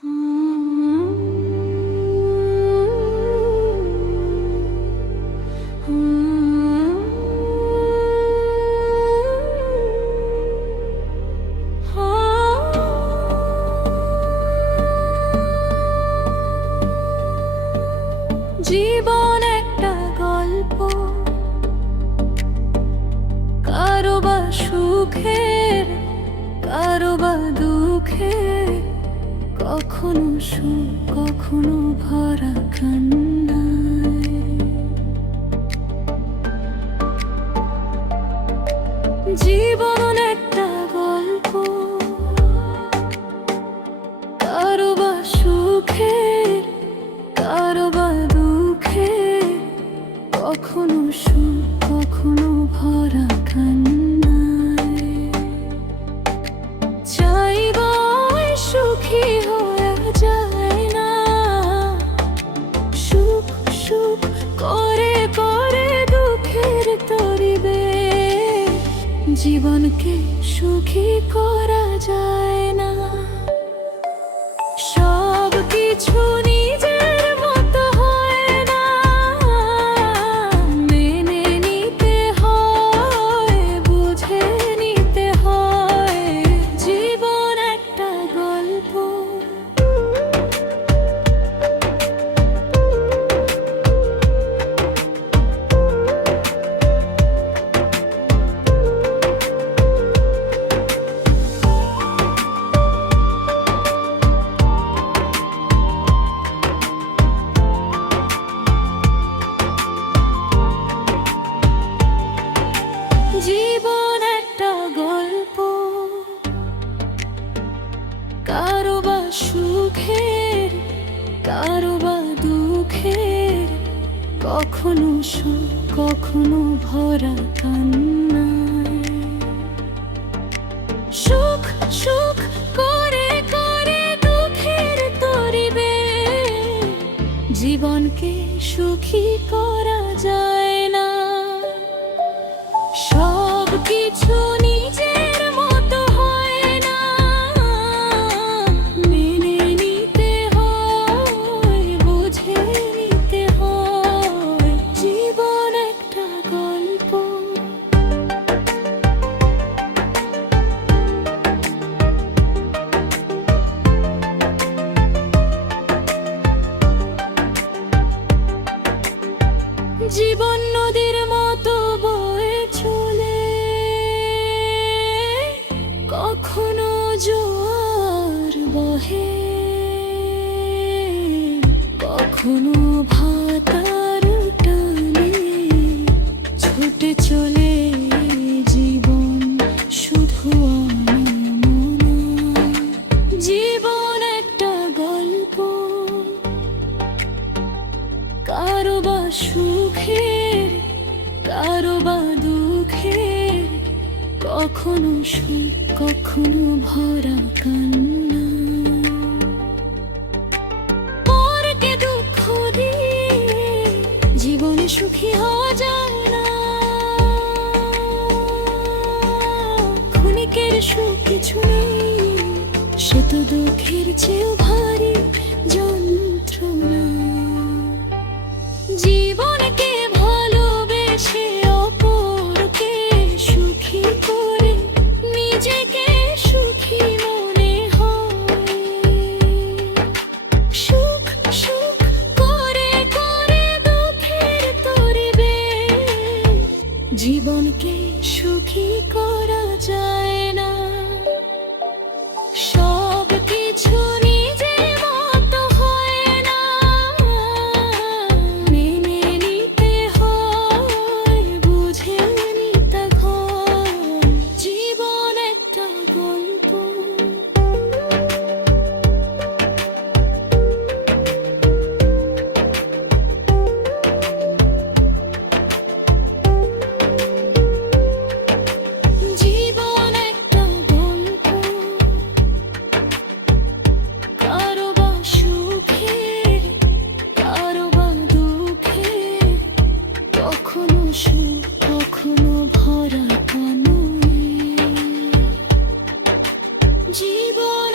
জীবন একটা গল্প, কারো বা সুখের, কারো বা দুঃখের, কখনো সুখ কখনো ভরা কান্নায়। জীবন একটা গল্প, কারো বা সুখের, কারো বা দুঃখের, কখনো সুখ কখনো ভরা কান্নায়। চাইবাই সুখী হয়ে যায় না, সুখ সুখ করে করে দুঃখের তরিবে। জীবনকে সুখী করা যায় না, সব কিছু নিজের মতো হয় না, মেনে নিতে হয়, বুঝে নিতে হয়। জীবন একটা গল্প, জীবন একটা গল্প, কারো বা সুখের, কারো বা দুঃখের, কখনো সুখ কখনো ভরা কান্নায়। সুখ সুখ করে করে দুঃখের তরিবে। জীবনকে সুখী করা যায় না, সব কিছু নিজের মতো হয় না, মেনে নিতে হয়, বুঝে নিতে হয়। জীবন একটা গল্প, জীবন নদীর মতো বয়ে চলে, কখনো জোয়ার বহে, কখনো ভাটার টানে ছুটে চলে জীবন শুধু আনমনা। জীবন একটা গল্প, কারো বা সুখের, কারো বা দুঃখের, কখনো সুখ কখনো ভরা কান্না। পরকে দুঃখ দিয়ে জীবনে সুখী হওয়া যায় না, ক্ষণিকের সুখ কিছু নেই, সে তো দুঃখের চেয়েও ভারী যন্ত্রণা। জীবনকে ভালোবেসে অপরকে সুখী করে নিজেকে সুখী মনে হয়। সুখ সুখ করে করে দুঃখের তরিবে। জীবনকে সুখী করা যায় না, সব কিছু নিজের মতো হয় না, মেনে নিতে হয়, বুঝে নিতে হয়। জীবন একটা গল্প, জীবন একটা গল্প, কারো বা সুখের, কারো বা দুঃখের, কখনো সুখ কখনো ভরা কান্নায়। জীবন